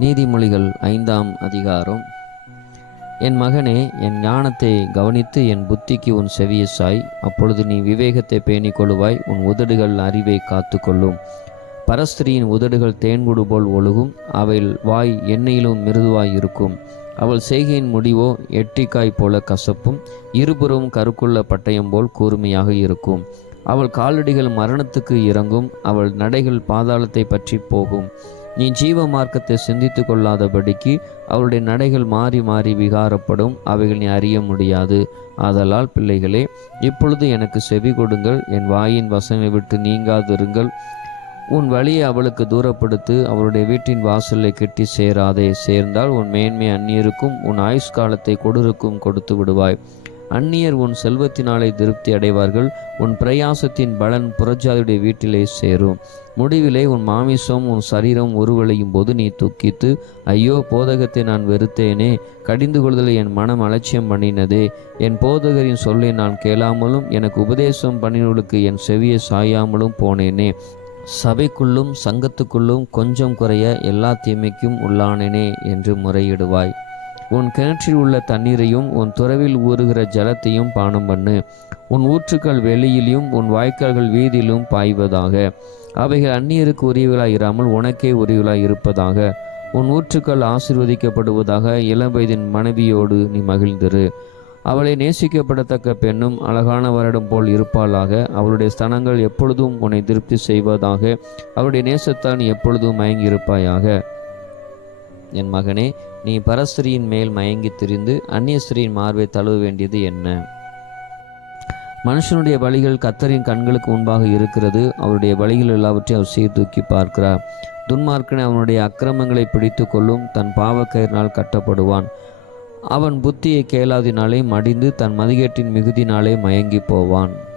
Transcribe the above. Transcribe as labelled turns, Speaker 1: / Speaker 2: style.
Speaker 1: நீதிமொழிகள் ஐந்தாம் அதிகாரம். என் மகனே என் ஞானத்தை கவனித்து என் புத்திக்கு உன் செவியை சாய். அப்பொழுது நீ விவேகத்தை பேணிக் கொள்ளுவாய் உன் உதடுகள் அறிவை காத்துக்கொள்ளும். பரஸ்திரியின் உதடுகள் தேன்குடு போல் ஒழுகும் அவள் வாய் எண்ணெயிலும் மிருதுவாய் இருக்கும். அவள் செய்கையின் முடிவோ எட்டிக்காய் போல கசப்பும் இருபுறமும் கருக்குள்ள பட்டயம் போல் கூர்மையாக இருக்கும். அவள் காலடிகள் மரணத்துக்கு இறங்கும் அவள் நடைகள் பாதாளத்தை பற்றி போகும். நீ ஜீவ மார்க்கத்தை சிந்தித்து கொள்ளாதபடிக்கு அவளுடைய நடைகள் மாறி மாறி விகாரப்படும் அவைகள் நீ அறிய முடியாது. ஆதலால் பிள்ளைகளே இப்பொழுது எனக்கு செவி கொடுங்கள் என் வாயின் வசனை விட்டு நீங்காதிருங்கள். உன் வழியை அவளுக்கு தூரப்படுத்து அவளுடைய வீட்டின் வாசலை கெட்டி சேராதே. சேர்ந்தால் உன் மேன்மை அந்நியருக்கும் உன் ஆயுஷ்காலத்தை கொடுருக்கும் கொடுத்து விடுவாய். அந்நியர் உன் செல்வத்தினாலே திருப்தி அடைவார்கள். உன் பிரயாசத்தின் பலன் புறஜாதியுடைய வீட்டிலே சேரும். முடிவிலே உன் மாமிசம் உன் சரீரம் உருவளையும் போது நீ துக்கித்து ஐயோ போதகத்தை நான் வெறுத்தேனே. கடிந்து கொள்தலை என் மனம் அலட்சியம் பண்ணினதே. என் போதகரின் சொல்லை நான் கேளாமலும் எனக்கு உபதேசம் பண்ணினவர்களுக்கு என் செவியை சாயாமலும் போனேனே. சபைக்குள்ளும் சங்கத்துக்குள்ளும் கொஞ்சம் குறைய எல்லா தீமைக்கும் உள்ளானேனே என்று முறையிடுவாய். உன் கிணற்றில் உள்ள தண்ணீரையும் உன் துறவில் ஊறுகிற ஜலத்தையும் பானம் பண்ணு. உன் ஊற்றுக்கள் வெளியிலும் உன் வாய்க்கால்கள் வீதியிலும் பாய்வதாக. அவைகள் அந்நியருக்கு உரியவளாய் இராமல் உனக்கே உரியவளாய் இருப்பதாக உன் ஊற்றுக்கள் ஆசிர்வதிக்கப்படுவதாக இளம் வயதின் மனைவியோடு நீ மகிழ்ந்திரு. அவளை நேசிக்கப்படத்தக்க பெண்ணும் அழகான வருடம் போல் இருப்பாளாக. அவளுடைய ஸ்தனங்கள் எப்பொழுதும் உன்னை திருப்தி செய்வதாக. அவளுடைய நேசத்தான் நீ எப்பொழுதும் மயங்கி இருப்பாயாக என் மகனே நீ பரஸ்திரியின் மேல் மயங்கி திரிந்து அந்நிய ஸ்திரியின் மார்பை தழுவ வேண்டியது என்ன? மனுஷனுடைய வழிகள் கத்தரின் கண்களுக்கு முன்பாக இருக்கிறது. அவருடைய வழிகள் எல்லாவற்றையும் அவர் சீர்தூக்கி பார்க்கிறார். துன்மார்க்கனை அவனுடைய அக்கிரமங்களை பிடித்து கொள்ளும் தன் பாவக்கயிறினால் கட்டப்படுவான். அவன் புத்தியை கேளாதினாலே மடிந்து தன் மதிகேட்டின் மிகுதினாலே மயங்கி போவான்.